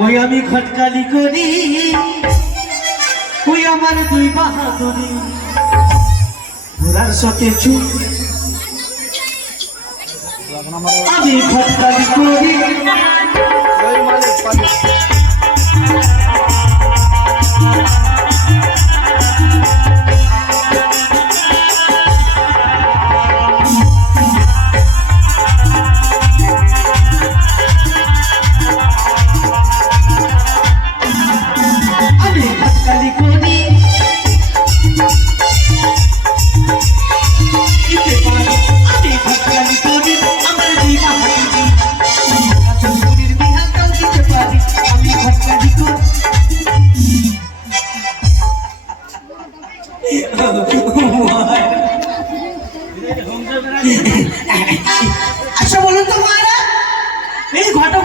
ওই আমি খটকালি করি, ওই আমার দুই বাহাদুরি ঘোড়ার সাথে চুপ আমি খটকালি করি। আচ্ছা বলুন তো মারা, এই ঘটক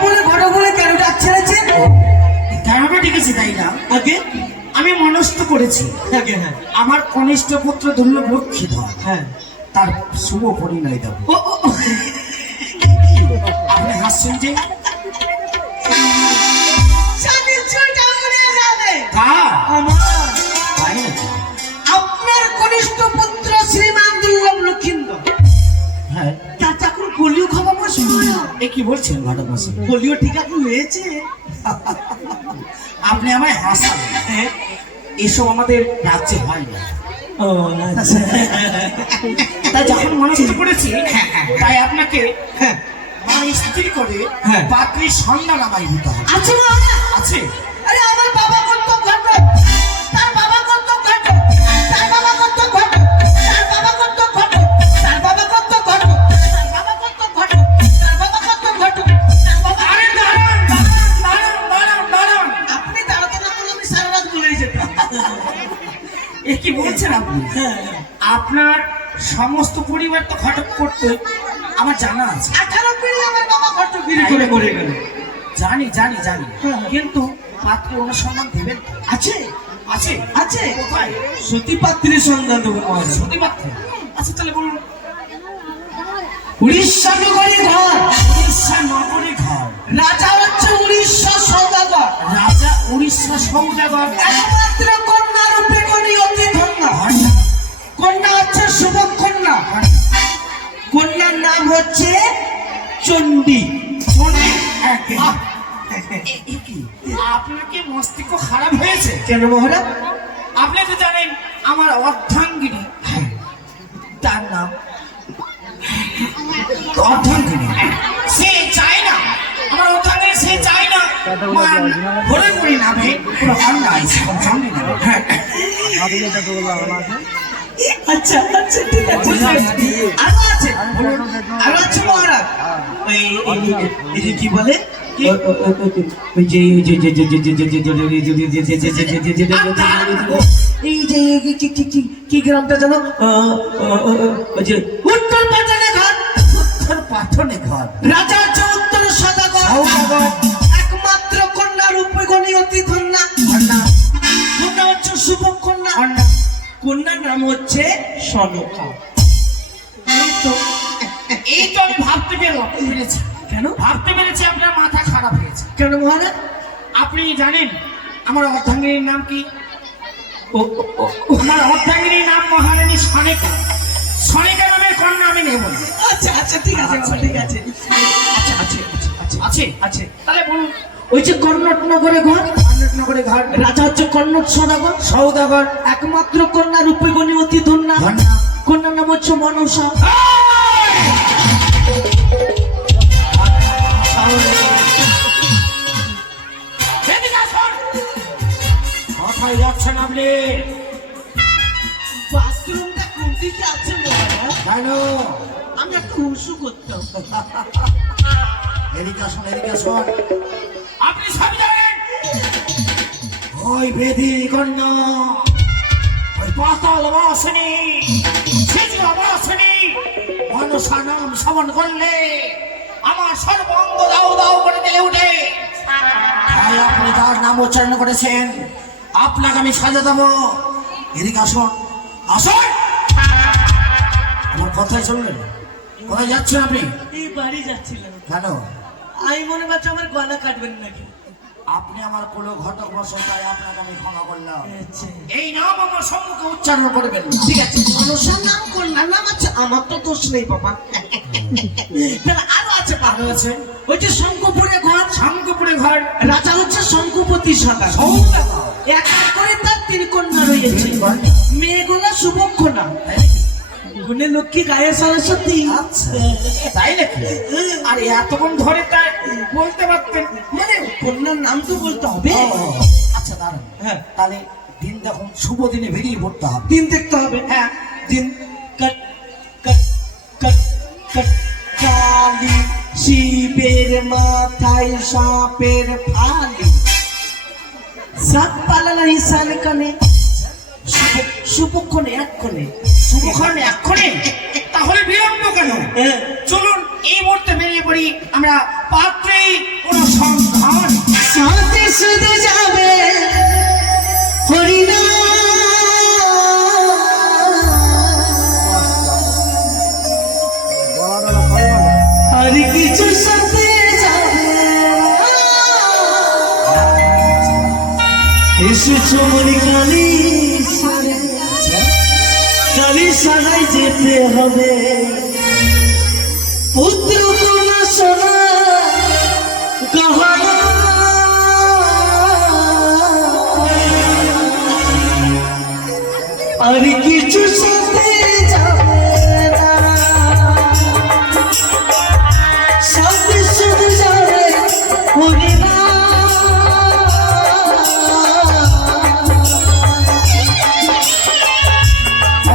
বলে কেন ডাকছেন? কেনটা ডেকেছি তাই না? আগে আমি মনস্থ করেছি আগে হ্যাঁ আমার কনিষ্ঠ পুত্র ধন্য লক্ষ্মীধর, হ্যাঁ তার শুভ পরিণয় দেব। আপনি হাসছেন যে? আপনার কনিষ্ঠ পুত্র শ্রীমান দুর্লভ লক্ষিন্দর, হ্যাঁ, তার চাকর পোলিও খাওয়াবো। এ কি বলছেন ঘটক মশাই? পোলিও টিকা কি হয়েছে? আপনি আমায় হাসান। এসব আমাদের রাজ্যে হয় না। ও আচ্ছা, তাই যখন মনস্থ করেছি তাই আপনাকে মানে স্থির করে পাত্রীর সন্ধান আমায় দিতে হবে। আছে মারা আছে? আরে আমার বাবা কত ঘটক, তার বাবা কত ঘটক, তার বাবা কত ঘটক, তার বাবা কত ঘটক, তার বাবা কত ঘটক, তার বাবা কত ঘটক, তার বাবা কত ঘটক, তার বাবা। আরে দাঁড়ান দাঁড়ান, আপনি দাঁড়াতে না বলে আমি সারা রাত বলেই যেতাম। এ কি বলছেন আপনি? আপনার সমস্ত পরিবার তো ঘটক করতে আমার জানা আছে। 18 পিঁড়ি আমার বাবা ঘটক বিড়ি করে মরে গেল। জানি কিন্তু পাত্র অনুসন্ধান দেবেন? আছে আছে? আছে কোথায়? সতী পাত্রীর সন্ধান দেবো মহারাজ। সতী পাত্র? আচ্ছা তাহলে বলুন। উড়িষ্যা নগরী ঘর, উড়িষ্যা নগরে ঘর। রাজা হচ্ছে উড়িষ্যা সৌদাগর, রাজা উড়িষ্যা সৌদাগর। একমাত্র কন্যা রূপে গণী অতি ধন্যা। কন্যা হচ্ছে শুভকন্যা, কন্যার নাম হচ্ছে চণ্ডী। আপনার কি মস্তিষ্ক খারাপ হয়েছে? কেন মহারাজ? আপনি তো জানেন আমার অর্ধাঙ্গিনী, তার নাম অর্ধাঙ্গিনী। সে চায় না, আমার অর্ধাঙ্গিনী সে চায় না ঘরে ঘুরি নামে কোনো অন্যায় চণ্ডী নামে। আচ্ছা আচ্ছা ঠিক আছে, আরো আছে আরো আছে মহারাজ। এই যে কি বলে এই যে কি গ্রামটা জানো? উত্তর পাটনে ঘর। উত্তর পাটনে ঘর। রাজা হচ্ছে উত্তর সদাগর, একমাত্র কন্যা রূপে গণী অতি ধন্যা। কন্যা হচ্ছে শুভ কন্যা, কন্যার নাম হচ্ছে সনকা। এই তো আমি ভাবতে পেরেছি। কেন ভাবতে পেরেছি আপনার মাথা খারাপ হয়েছে? কেন মহারাজ? আপনি জানেন আমার অর্ধাঙ্গিনীর নাম কি? আমার অর্ধাঙ্গিনীর নাম মহারানী সনেকা। সনেকা নামের কন্যা আমি নেব না। আচ্ছা আচ্ছা ঠিক আছে ঠিক আছে। আচ্ছা আছে আছে আছে তাহলে বলুন। ওই যে কর্ণট নগরে ঘর, নগরে ঘর। রাজা হচ্ছে কর্ণট সদাগর, সৌদাগর। একমাত্র কন্যা রূপে গণী অতি ধন্যা। কন্যার নাম হচ্ছে মনসা। কোথায় যাচ্ছেন আপনি? বাথরুমটা কোন দিকে আছে মহারাজ? কেন? আমি একটু উঁসু করতাম। এদিকে আসুন। আপনি সব জানেন ওই বেদি কন্যা, ওই পাতাল বাসনী, শিশির বাসনী মনসা নাম শ্রবণ করলে আমার সর্বাঙ্গ দাও দাও করে জ্বলে ওঠে। তাই আপনি তার নাম উচ্চারণ করেছেন, আপনাকে আমি সাজা দেবো। এদিকে আসুন। আমার কথাই শুনলেন? কোথায় যাচ্ছেন আপনি? এই বাড়ি যাচ্ছিলাম। কেন? আমি মনে করছি আমার গলা কাটবেন নাকি। আপনি আমার কোলো ঘটক বসন, তাই আপনাকে আমি ক্ষমা করলাম। আচ্ছা। এই নাম আমার সম্মুখে উচ্চারণ করবেন না। ঠিক আছে, মনসার নাম কন্যার নাম আছে, আমার তো দোষ নেই বাবা। তাহলে আরো আছে বাবা। আরো আছে? ওই যে শঙ্কপুরে ঘর, শাঙ্গপুরে ঘর, রাজা হচ্ছে শঙ্কুপতি সদা, সৌন্দা গাঁও। এক এক করে তার 3 কন্যা রয়েছে। মেয়েগুলো শুভক্ষণা, গুণে লক্ষ্মী গায়ে সরস্বতী। আচ্ছা, তাই নাকি? আর এতক্ষণ ধরে তাই বলতে পারতেন। মানে কন্যার নাম তো বলতে হবে। আচ্ছা দাঁড়ান, হ্যাঁ, তাহলে দিন দেখুন, শুভ দিনে বেরিয়ে পড়তে হবে। দিন দেখতে হবে। হ্যাঁ, দিন কট কট কট কট, কালী শিবের মাথায় সাপের ফালি, সাপ পালালা ঈশান কানে, শুভক্ষণে এক্ষণে। শুভক্ষণ এক্ষণে? তাহলে বিলম্ব কেন? চলুন এই মুহূর্তে বেরিয়ে পড়ি আমরা। পাত্রে কোন সন্ধান সাথে শুধু যাবে হরিনা, আর কিছু সাথে যাবে। এসেছো মনে কালী সারে, কালী সারাই যেতে হবে। পুত্র কন্যা সোনা গহনা, আর কিছু সাথে যাবে না, সাথে শুধু যাবে হরিনা।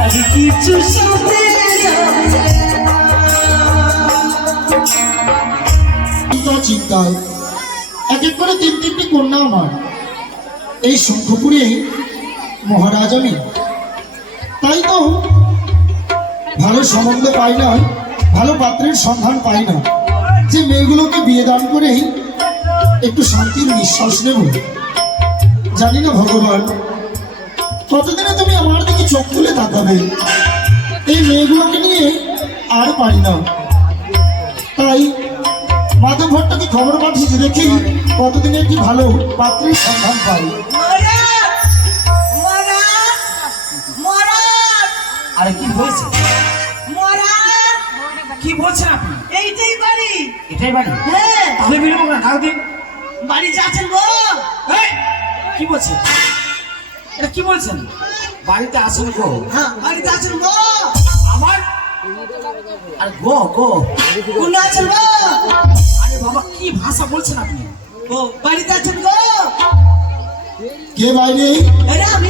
আর কিছু সাথে যাবে না। চিন্তায় এক এক করে 3-3টি কন্যা আমার। এই শঙ্খপুরে মহারাজ আমি, তাই তো ভালো সম্বন্ধ পাই না, ভালো পাত্রের সন্ধান পাই না, যে মেয়েগুলোকে বিয়ে দান করেই একটু শান্তির নিঃশ্বাস নেব। জানি না ভগবান কতদিনে তুমি আমার দিকে চোখ তুলে তাকাবে। এই মেয়েগুলোকে নিয়ে আর পারি না, তাই মাধব ভট্টকে খবর পাঠিয়ে দেখি কতদিনে একটি ভালো পাত্রের সন্ধান পাই। আরে কি হয়েছে? কি বলছেন আপনি? এইটাই বাড়ি। এটাই বাড়ি? হ্যাঁ, তাহলে বিলম্ব না, ডাক দিন। বাড়ি যাচ্ছেন গো। এই, কি বলছেন? এটা কি বলছেন? বাড়িতে আসুন গো। হ্যাঁ, বাড়িতে আছেন গো। আমার আর গো গো কোন আছেন গো? আরে বাবা, কি ভাষা বলছেন আপনি? ও, বাড়িতে আছেন গো। কে বাইরে? আরে আমি।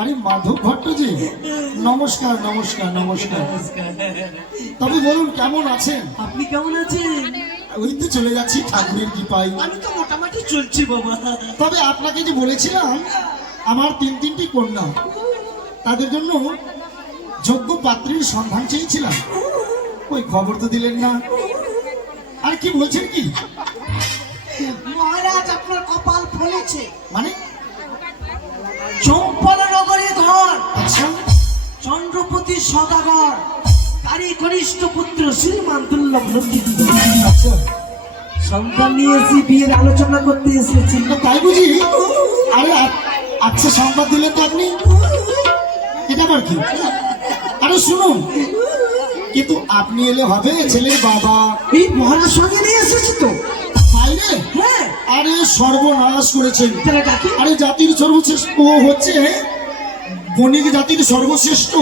আরে মাধব ভট্টজি, নমস্কার নমস্কার নমস্কার। তবে বলুন কেমন আছেন? আপনি কেমন আছেন? ওই তো চলে যাচ্ছি ঠাকুরের কৃপায়। আমি তো মোটামুটি চলছি বাবা। তবে আপনাকে যে বলেছিলাম আমার 3-3টি কন্যা, তাদের জন্য যোগ্য পাত্রীর সন্ধান চেয়েছিলাম, ওই খবর তো দিলেন না। আর কি বলছেন কি? মহারাজ আপনার কপাল ফলেছে। মানে? চম্পলা নগরে ঘর, আচ্ছা, চন্দ্রপতি সদাগর, তারই কনিষ্ঠ পুত্র শ্রীমান দুর্লভ লক্ষ্মী আচ্ছা, সন্তান নিয়ে এসে বিয়ের আলোচনা করতে এসেছি। তো তাই বুঝি? আরে আচ্ছা, সংবাদ দিলেন তো আপনি, এটা আবার কি? আরে শুনুন, কিন্তু আপনি এলে হবে, ছেলের বাবা এই মহারাজ সঙ্গে নিয়ে এসেছি তো। বাইরে। হ্যাঁ, আরে সর্বনাশ করেছেন। তাহলে ডাকি। আরে জাতির সর্বশ্রেষ্ঠ ও হচ্ছে বণিক জাতির সর্বশ্রেষ্ঠ,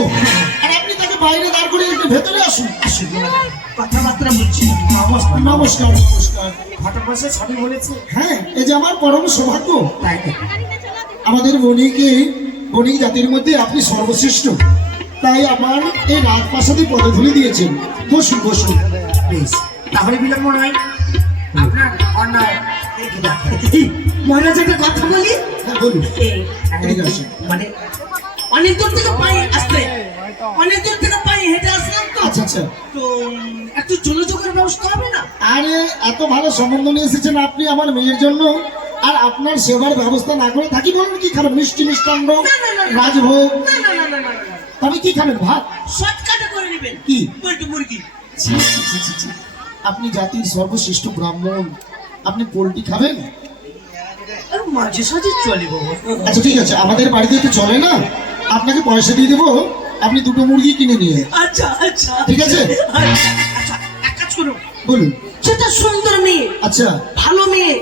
আর আপনি তাকে বাইরে দাঁড় করে একটু ভেতরে আসুন। আসুন, কথাবার্তা বলছি। নমস্কার নমস্কার নমস্কার। ঘটক বসে সবই বলেছে। হ্যাঁ, এই যে আমার পরম সৌভাগ্য, তাই তো। আমাদের বণিক জাতির মধ্যে আপনি সর্বশ্রেষ্ঠ, তাই আমার এই রাজপ্রাসাদে পদধূলি দিয়েছেন। বসুন বসুন। বেশ, তাহলে বিলম্ব নয়, আপনার অন্যায় দেখে দেখে। মহারাজ একটা কথা বলি। হ্যাঁ, বলুন। এই, আসুন। মানে অনেক দূর থেকে পায়ে আসতে, অনেক দূর থেকে পায়ে হেঁটে আসলাম তো। আচ্ছা আচ্ছা। তো একটু যোগাযোগের ব্যবস্থা হবে না? আরে এত ভালো সম্বন্ধ নিয়ে এসেছেন আপনি আমার মেয়ের জন্য, আর আপনার সেবার ব্যবস্থা না করে থাকি বলুন কি খাবেন? মিষ্টি মিষ্টান্ন, না, না, না, না। রাজভোগ। না না না না না, তবে কি খাবেন? ভাত? শর্টকাটে করে নেবেন। কি? পোল্ট্রি মুরগি। ছি, ছি, ছি, ছি, ছি। আপনি জাতির সর্বশ্রেষ্ঠ ব্রাহ্মণ, আপনি পোলট্রি খাবেন? আর মাঝে সাঝে চলে বাবা। আচ্ছা ঠিক আছে, আমাদের বাড়িতে তো চলে না, আপনাকে পয়সা দিয়ে দেবো, আপনি দুটো মুরগি কিনে নিয়ে। আচ্ছা আচ্ছা ঠিক আছে। আচ্ছা এক কাজ করুন, বলুন। সেটা সুন্দর মেয়ে, আচ্ছা ভালো মেয়ে,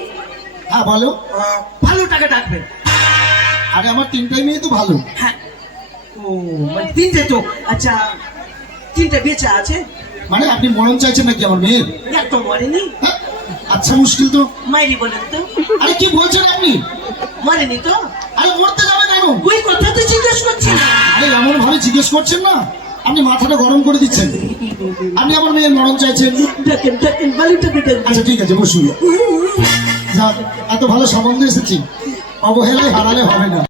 হ্যাঁ ভালো। ভালো টাকা ডাকবেন। আরে আমার তিনটাই মেয়ে তো ভালো। হ্যাঁ, ও মানে তিনটে তো, আচ্ছা তিনটে বেচা আছে? মানে আপনি মরণ চাইছেন নাকি আমার মেয়ের? এত মরেনি, হ্যাঁ? আচ্ছা মুশকিল তো। মাইরি বলেন তো, আরে কি বলছেন আপনি? মরেনি তো? আরে মরতে যাবে কেন? ওই কথা তো জিজ্ঞেস করছি না। আরে এমন ভাবে জিজ্ঞেস করছেন না, আপনি মাথাটা গরম করে দিচ্ছেন। আপনি আমার মেয়ের মরণ চাইছেন। ডাকেন ডাকেন, বালুটাকে ডাকেন। আচ্ছা ঠিক আছে, বসুন। যাক, এত ভালো সম্বন্ধ এসেছি, অবহেলায় হারালে হবে না।